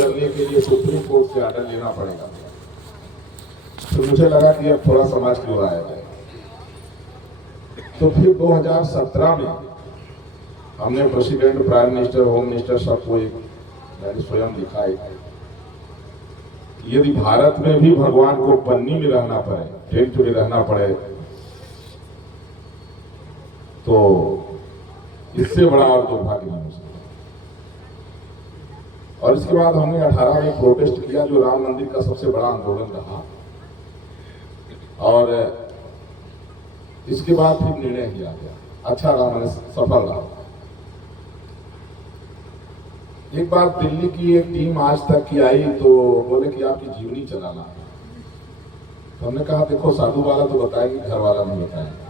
करने के लिए सुप्रीम कोर्ट से आर्डर लेना पड़ेगा। तो मुझे लगा कि अब थोड़ा समाज की ओर आया जाए। तो फिर 2017 में हमने president, prime minister, home minister सबको एक मैंने स्वयं लिखा है कि यदि भारत में भी भगवान को पन्नी में रहना पड़े, टेंट में रहना पड़े, तो इससे बड़ा और दुर्भाग्य नहीं हो सकता। और इसके बाद हमने 18 में प्रोटेस्ट किया, जो राम मंदिर का सबसे बड़ा आंदोलन रहा। और इसके बाद फिर निर्णय किया गया, अच्छा रहा, मैंने सफल रहा। एक बार दिल्ली की एक टीम आज तक की आई तो बोले कि आपकी जीवनी चलाना है। तो हमने कहा देखो साधु वाला तो बताएंगे, घर वाला नहीं बताएंगे।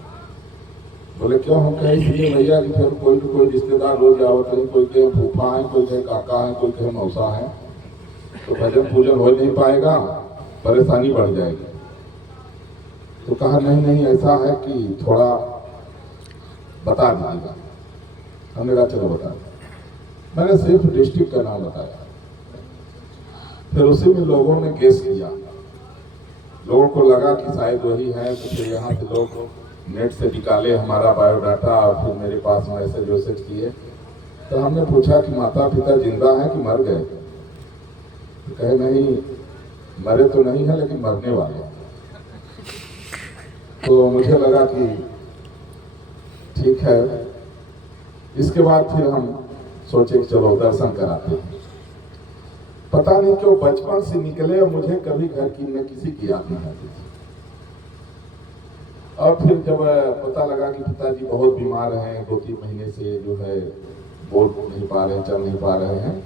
बोले क्यों? हम कहे इसलिए भैया कि फिर कोई तो कोई रिश्तेदार रोज आवत है, कोई कहे फूफा है, कोई कहे काका है, कोई कहे मौसा है, तो भजन पूजन हो नहीं पाएगा, परेशानी बढ़ जाएगी। तो कहा नहीं नहीं ऐसा है कि थोड़ा बता दीजिएगा। हमने कहा चलो बता दें। मैंने सिर्फ डिस्ट्रिक्ट का नाम बताया। फिर उसी में लोगों ने गेस किया, लोगों को लगा कि शायद वही है। तो फिर यहाँ से लोग नेट से निकाले हमारा बायोडाटा और फिर मेरे पास मैसेज वैसेज किए। तो हमने पूछा कि माता पिता जिंदा हैं कि मर गए? तो कहे नहीं, मरे तो नहीं है लेकिन मरने वाले। तो मुझे लगा कि ठीक है। इसके बाद फिर हम सोचे कि चलो दर्शन कराते हैं। पता नहीं क्यों बचपन से निकले और मुझे कभी घर की में किसी की याद नहीं आती थी। और फिर जब पता लगा कि पिताजी बहुत बीमार हैं, 2-3 महीने से जो है बोल नहीं पा रहे हैं, चल नहीं पा रहे हैं,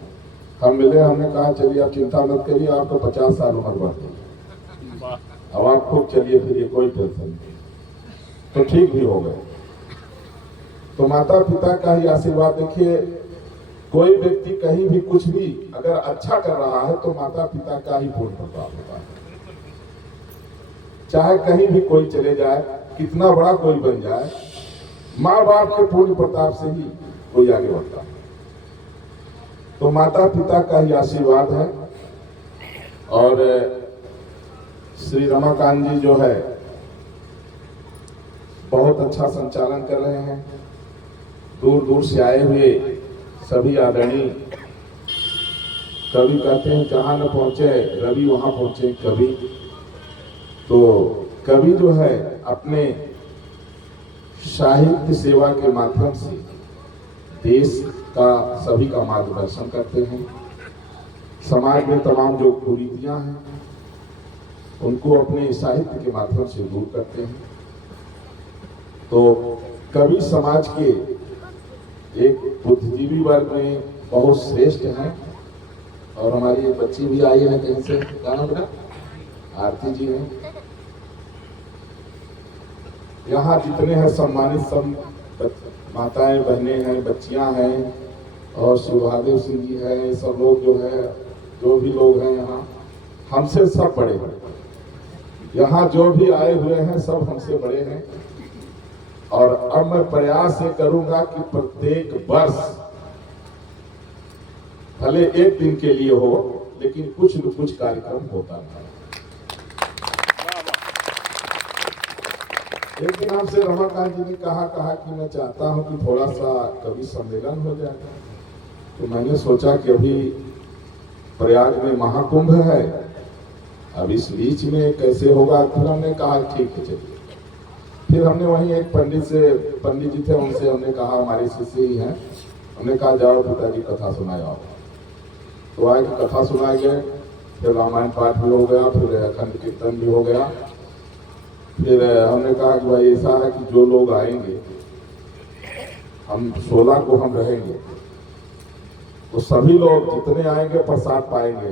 हम मिले। हमने कहा चलिए आप चिंता मत करिए, आपको 50 साल उम्र बढ़ गई, अब आप खूब चलिए फिर कोई टेंशन नहीं। तो ठीक भी हो गए। तो माता पिता का ही आशीर्वाद। देखिए कोई व्यक्ति कहीं भी कुछ भी अगर अच्छा कर रहा है तो माता पिता का ही पूर्ण प्रताप होता है। चाहे कहीं भी कोई चले जाए, कितना बड़ा कोई बन जाए, माँ बाप के पूर्ण प्रताप से ही कोई आगे बढ़ता है। तो माता पिता का ही आशीर्वाद है। और श्री रमाकांत जी जो है बहुत अच्छा संचालन कर रहे हैं। दूर दूर से आए हुए सभी आदरणीय, कवि कहते हैं जहां न पहुंचे रवि वहां पहुंचे कवि। तो कवि जो है अपने साहित्य सेवा के माध्यम से देश का सभी का मार्गदर्शन करते हैं। समाज में तमाम जो कुरीतियां हैं उनको अपने साहित्य के माध्यम से दूर करते हैं। तो कवि समाज के एक बुद्धिजीवी वर्ग में बहुत श्रेष्ठ हैं। और हमारी एक बच्ची भी आई है कहीं से, क्या नाम है? आरती जी हैं। यहाँ जितने हैं सम्मानित सब माताएं बहनें हैं, बच्चियां हैं, और शिवहादेव सिंह जी हैं। सब लोग जो है, जो भी लोग हैं यहाँ हमसे सब बड़े हैं। यहाँ जो भी आए हुए हैं सब हमसे बड़े हैं। और अब मैं प्रयास ये करूंगा कि प्रत्येक वर्ष भले एक दिन के लिए हो लेकिन कुछ न कुछ कार्यक्रम होता है। एक दिन हमसे रमाकांत जी ने कहा कि मैं चाहता हूं कि थोड़ा सा कवि सम्मेलन हो जाए। तो मैंने सोचा कि अभी प्रयाग में महाकुंभ है, अब इस बीच में कैसे होगा। फिर हमने कहा ठीक है चलिए। फिर हमने वहीं एक पंडित जी थे, उनसे हमने कहा, हमारे शिष्य ही हैं, हमने कहा जाओ पिताजी कथा सुनाए आओ। तो आए कि कथा सुनाए गए। फिर रामायण पाठ भी हो गया, फिर अखंड कीर्तन भी हो गया। फिर हमने कहा कि भाई ऐसा है कि जो लोग आएंगे, हम 16 को हम रहेंगे, तो सभी लोग जितने आएंगे प्रसाद पाएंगे।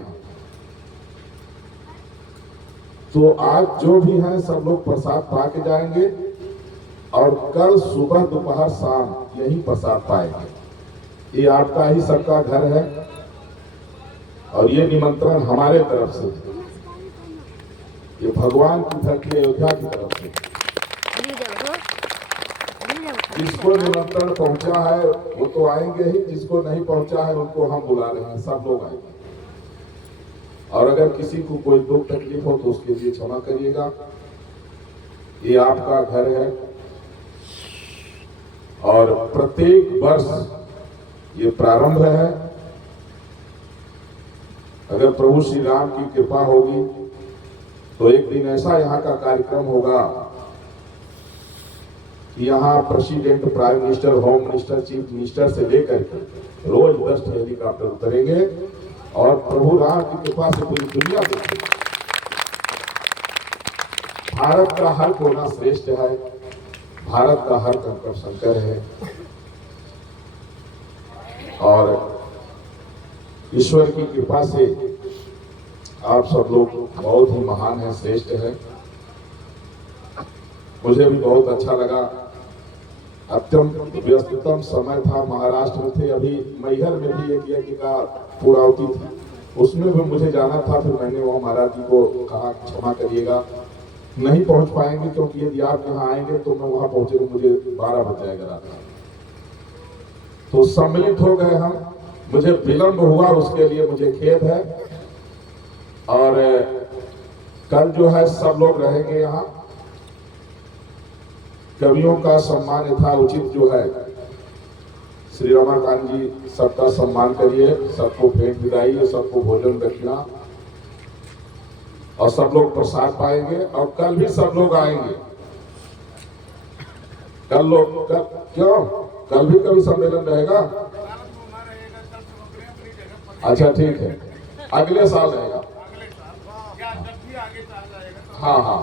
तो आज जो भी हैं सब लोग प्रसाद पा के जाएंगे और कल सुबह दोपहर शाम यही प्रसाद पाएंगे। ये आपका ही सबका घर है और ये निमंत्रण हमारे तरफ से, ये भगवान की धरती अयोध्या की तरफ से। जिसको निमंत्रण पहुंचा है वो तो आएंगे ही, जिसको नहीं पहुंचा है उनको हम बुला रहे हैं, सब लोग आएंगे। और अगर किसी को कोई दुख तकलीफ हो तो उसके लिए क्षमा करिएगा। ये आपका घर है और प्रत्येक वर्ष ये प्रारंभ है। अगर प्रभु श्री राम की कृपा होगी तो एक दिन ऐसा यहाँ का कार्यक्रम होगा कि यहाँ president, prime minister, home minister, chief minister से लेकर के रोज 10 हेलीकॉप्टर उतरेंगे और प्रभु राम की कृपा से पूरी दुनिया देखेगी। भारत का हर कोना श्रेष्ठ है, भारत का हर कंकड़ संकर है और ईश्वर की कृपा से आप सब लोग बहुत ही महान हैं, श्रेष्ठ हैं। मुझे भी बहुत अच्छा लगा। अत्यंत व्यस्ततम समय था, महाराष्ट्र में थे, अभी मैहर में भी एक यज्ञ का पूर्णाहुति थी, उसमें भी मुझे जाना था। फिर मैंने वहाँ महाराज जी को कहा क्षमा करिएगा, नहीं पहुंच पाएंगे, क्योंकि यदि आप यहाँ आएंगे तो मैं वहां पहुंचे मुझे 12 बज जाएगा रात में। तो सम्मिलित हो गए हम, मुझे विलंब हुआ, उसके लिए मुझे खेद है। और कल जो है सब लोग रहेंगे यहाँ। कवियों का सम्मान यथा उचित जो है, श्री रमाकांत जी सबका सम्मान करिए, सबको भेंट दिलाइए, सबको भोजन दक्षिणा, और सब लोग प्रसाद पाएंगे। और कल भी सब लोग आएंगे। कल भी कभी सम्मेलन रहेगा? अच्छा ठीक है, अगले साल रहेगा। हाँ हाँ,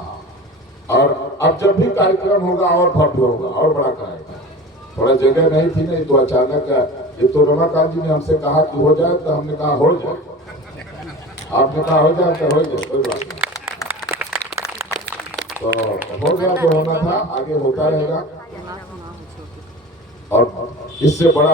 और अब जब भी कार्यक्रम होगा और भव्य होगा और बड़ा कराएगा। थोड़ा जगह नहीं थी ना, ये तो अचानक, ये तो रमाकांत जी ने हमसे कहा कि हो जाए, तो हमने कहा हो जाए। आपने कहा हो जाए तो हो जाए, कोई बात नहीं। तो हो गया जो होना था, आगे होता रहेगा और इससे बड़ा